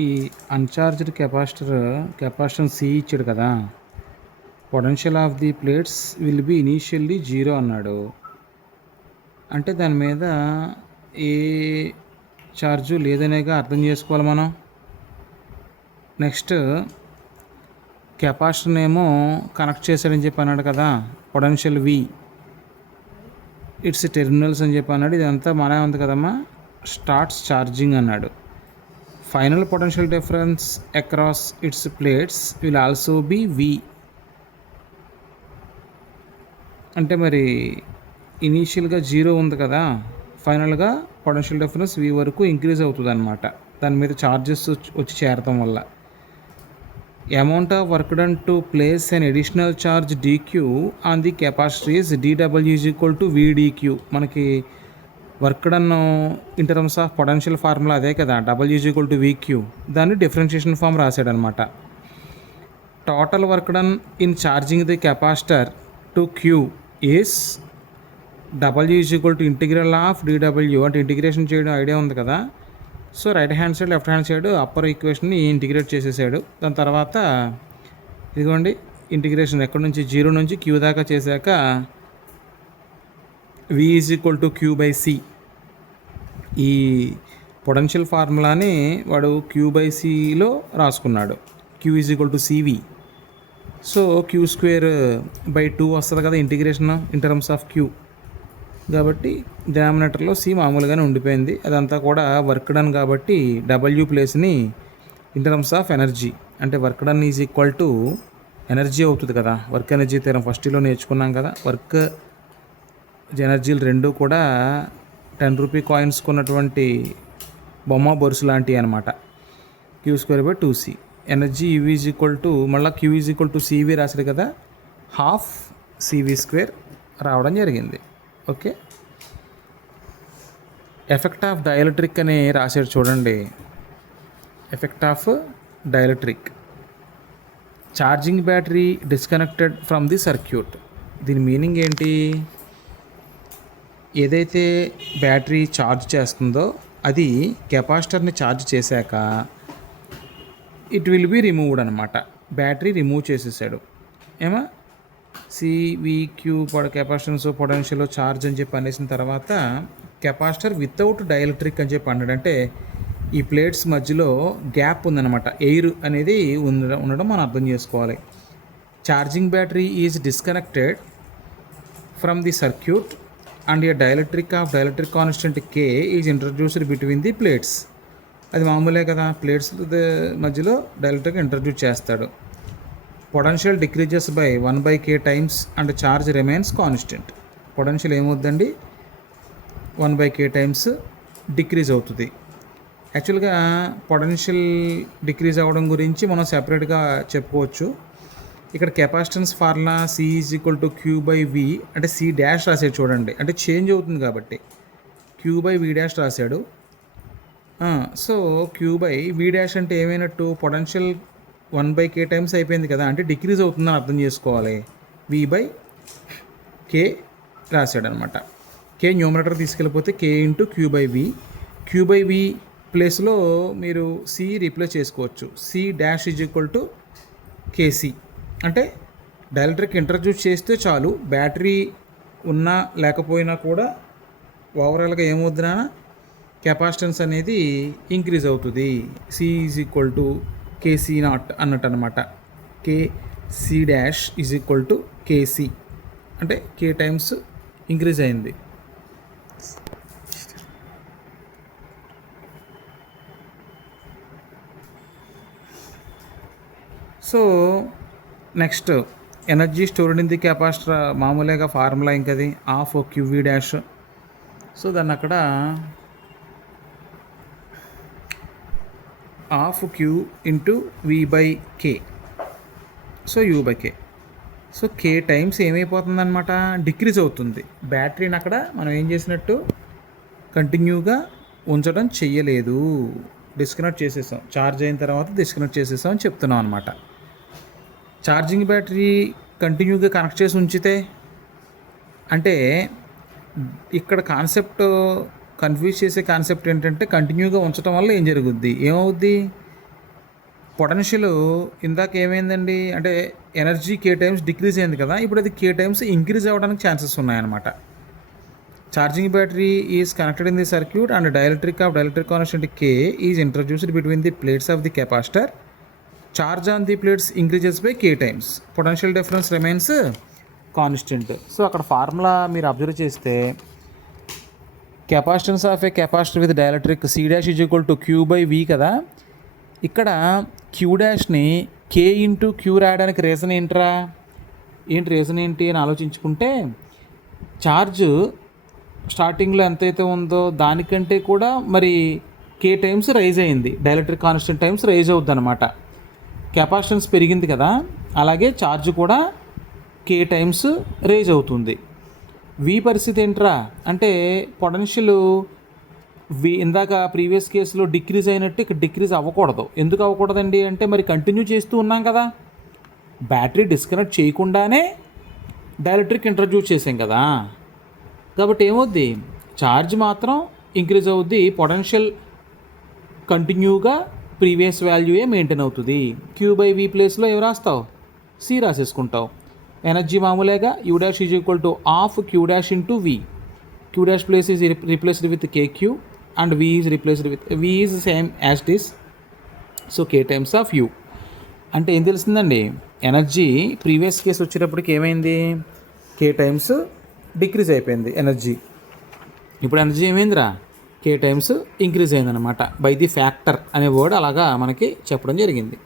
ఈ అన్‌చార్జ్డ్ capacitance C ఇచ్చాడు కదా! Potential of the plates will be initially 0 అన్నాడు. అంటే దాని మీద ఏ చార్జు లేదనేగా అర్థం చేసుకోవాలి మనం. నెక్స్ట్ కెపాసిటర్‌నేమో కనెక్ట్ చేశాడని చెప్పి అన్నాడు కదా! పొటెన్షియల్ వి ఇట్స్ టెర్మినల్స్ అని చెప్పి అన్నాడు. ఇదంతా మనమే ఉంది కదమ్మా. స్టార్ట్స్ ఛార్జింగ్ అన్నాడు. Final potential difference across its plates will also be V. అంటే మరి ఇనీషియల్గా 0 ఉంది కదా, ఫైనల్గా పొటెన్షియల్ డిఫరెన్స్ వి వరకు ఇంక్రీజ్ అవుతుంది అనమాట దాని మీద ఛార్జెస్ వచ్చి చేరటం వల్ల. Amount of work done to place an additional charge dq on the capacitor is dw is equal to vdq. మనకి work done in terms of potential formula అదే కదా, W is equal to vq. దాన్ని differentiation form రాశాడనమాట. Total work done in charging the capacitor to q is W is equal to integral of dw. అంటే integration చేయడం idea ఉంది కదా. So right hand side left hand side upper ఈక్వేషన్ని integrate చేసేసాడు. దాని తర్వాత ఇదిగోండి ఇంటిగ్రేషన్ ఎక్కడి నుంచి 0 నుంచి q దాకా చేశాక v is equal to q by c. ఈ పొటెన్షియల్ ఫార్ములాని వాడు q బై cలో రాసుకున్నాడు. q is equal to cv. So q square by 2 వస్తుంది కదా integration in terms of q. కాబట్టి డినామినేటర్లో సి మామూలుగానే ఉండిపోయింది. అదంతా కూడా వర్క్ డన్ కాబట్టి డబ్ల్యూ ప్లేస్ని ఇన్ టర్మ్స్ ఆఫ్ ఎనర్జీ అంటే work done is equal to energy అవుతుంది కదా. వర్క్ ఎనర్జీ తీరం ఫస్ట్లో నేర్చుకున్నాం కదా. వర్క్ ఎనర్జీలు రెండు కూడా 10 రూపీ కాయిన్స్ కొన్నటువంటి బొమ్మ బొరుసు లాంటివి అనమాట. Q square by 2c. Energy UV is equal to మళ్ళీ Q is equal to CV రాశాడు కదా, హాఫ్ సివి స్క్వేర్ రావడం జరిగింది. ఓకే. ఎఫెక్ట్ ఆఫ్ డైఎలక్ట్రిక్ అని రాశాడు చూడండి. Effect of dielectric. Charging battery disconnected from the circuit. దీని మీనింగ్ ఏంటి? ఏదైతే బ్యాటరీ ఛార్జ్ చేస్తుందో అది కెపాసిటర్ని ఛార్జ్ చేశాక ఇట్ విల్ బి రిమూవ్డ్ అనమాట. బ్యాటరీ రిమూవ్ చేసేసాడు. ఏమా సివిక్యూ కెపాసిటెన్స్ పొటెన్షియల్ ఛార్జ్ అని చెప్పి అనేసిన తర్వాత కెపాసిటర్ వితౌట్ డైఎలక్ట్రిక్ అని చెప్పి అన్నాడు. అంటే ఈ ప్లేట్స్ మధ్యలో గ్యాప్ ఉందన్నమాట, ఎయిర్ అనేది ఉండడం మనం అర్థం చేసుకోవాలి. Charging battery is disconnected from the circuit and a dielectric of dielectric constant K is introduced between the plates. అది మామూలే కదా, ప్లేట్స్ మధ్యలో డైఎలక్ట్రిక్ ఇంట్రడ్యూస్ చేస్తాడు. Potential decreases by 1/k times and charge remains constant. Potential ఏమవుద్దండి 1/k times decrease అవుతుంది. యాక్చువల్గా potential decrease అవ్వడం గురించి మనం సెపరేట్గా చెప్పుకోవచ్చు. ఇక్కడ capacitance formula C is equal to Q by V అంటే సి డాష్ రాసాడు చూడండి, అంటే చేంజ్ అవుతుంది కాబట్టి క్యూ బై వి డాష్ రాశాడు. So Q by V dash అంటే ఏమైనట్టు, పొటెన్షియల్ 1/k టైమ్స్ అయిపోయింది కదా, అంటే డిక్రీజ్ అవుతుందని అర్థం చేసుకోవాలి. వి బై కే రాశాడు అనమాట. కే న్యూమరేటర్ తీసుకెళ్ళిపోతే K into Q by V. Q by V ప్లేస్లో మీరు సి రీప్లేస్ చేసుకోవచ్చు. C dash is equal to KC. అంటే డైఎలక్ట్రిక్ ఇంట్రడ్యూస్ చేస్తే చాలు, బ్యాటరీ ఉన్నా లేకపోయినా కూడా ఓవరాల్గా ఏమవుతుందా కెపాసిటెన్స్ అనేది ఇంక్రీజ్ అవుతుంది. C is equal to KC not అన్నట్టు అనమాట. KC dash is equal to KC అంటే కే టైమ్స్ ఇంక్రీజ్ అయింది. So next energy stored in the capacitor మామూలుగా ఫార్ములా ఇంకది ఆఫ్ క్యూవీ డాష్. సో దాన్ని అక్కడ half Q into V by K, so U by K. So K times ఏమైపోతుందన్నమాట, decrease అవుతుంది. బ్యాటరీని అక్కడ మనం ఏం చేసినట్టు కంటిన్యూగా ఉంచడం చెయ్యలేదు, డిస్కనెక్ట్ చేసేసాం. ఛార్జ్ అయిన తర్వాత డిస్కనెక్ట్ చేసేసాం అని చెప్తున్నాం అనమాట. ఛార్జింగ్ బ్యాటరీ కంటిన్యూగా కనెక్ట్ చేసి ఉంచితే అంటే ఇక్కడ కాన్సెప్ట్ కన్ఫ్యూజ్ చేసే కాన్సెప్ట్ ఏంటంటే కంటిన్యూగా ఉంచడం వల్ల ఏం జరుగుద్ది, ఏమవుద్ది, పొటెన్షియల్ ఇందాక ఏమైందండి అంటే ఎనర్జీ కే టైమ్స్ డిక్రీజ్ అయింది కదా, ఇప్పుడు అది కే టైమ్స్ ఇంక్రీజ్ అవ్వడానికి ఛాన్సెస్ ఉన్నాయన్నమాట. Charging battery is connected in the circuit and dielectric constant K is introduced between the plates of the capacitor. Charge on the plates increases by K times. Potential difference remains constant. So అక్కడ formula మీరు observe చేస్తే capacitance of a capacitor with dielectric C dash is equal to Q by V కదా. ఇక్కడ క్యూ డాష్ని K into Q రాయడానికి reason ఏంట్రా, reason ఏంటి అని ఆలోచించుకుంటే, ఛార్జ్ స్టార్టింగ్లో ఎంతైతే ఉందో దానికంటే కూడా మరి కే టైమ్స్ రైజ్ అయింది, డైఎలక్ట్రిక్ కాన్స్టెంట్ టైమ్స్ రైజ్ అవుద్ది అనమాట. కెపాసిటెన్స్ పెరిగింది కదా, అలాగే ఛార్జ్ కూడా కే టైమ్స్ రైజ్ అవుతుంది. వి పరిస్థితి ఏంట్రా అంటే పొటెన్షియల్ ఇందాక ప్రీవియస్ కేసులో డిక్రీజ్ అయినట్టు ఇక్కడ డిక్రీజ్ అవ్వకూడదు. ఎందుకు అవ్వకూడదండి అంటే మరి కంటిన్యూ చేస్తూ ఉన్నాం కదా, బ్యాటరీ డిస్కనెక్ట్ చేయకుండానే డైఎలక్ట్రిక్ ఇంట్రడ్యూస్ చేసాం కదా, కాబట్టి ఏమవుద్ది, ఛార్జ్ మాత్రం ఇంక్రీజ్ అవుద్ది, పొటెన్షియల్ కంటిన్యూగా ప్రీవియస్ వాల్యూయే మెయింటైన్ అవుతుంది. క్యూ బై వి ప్లేస్లో ఏం రాస్తావు, సి రాసేసుకుంటావు. ఎనర్జీ మామూలుగా U dash is equal to half Q dash into V. Q dash place is replaced with K Q and V is replaced with V is same as it is. So K times of U అంటే ఏం తెలుస్తుందండి, energy previous case వచ్చేటప్పటికి ఏమైంది, K times decrease అయిపోయింది energy. ఇప్పుడు energy ఏమైందిరా, K times increase అయిందనమాట. By the factor అనే వర్డ్ అలాగా మనకి చెప్పడం జరిగింది.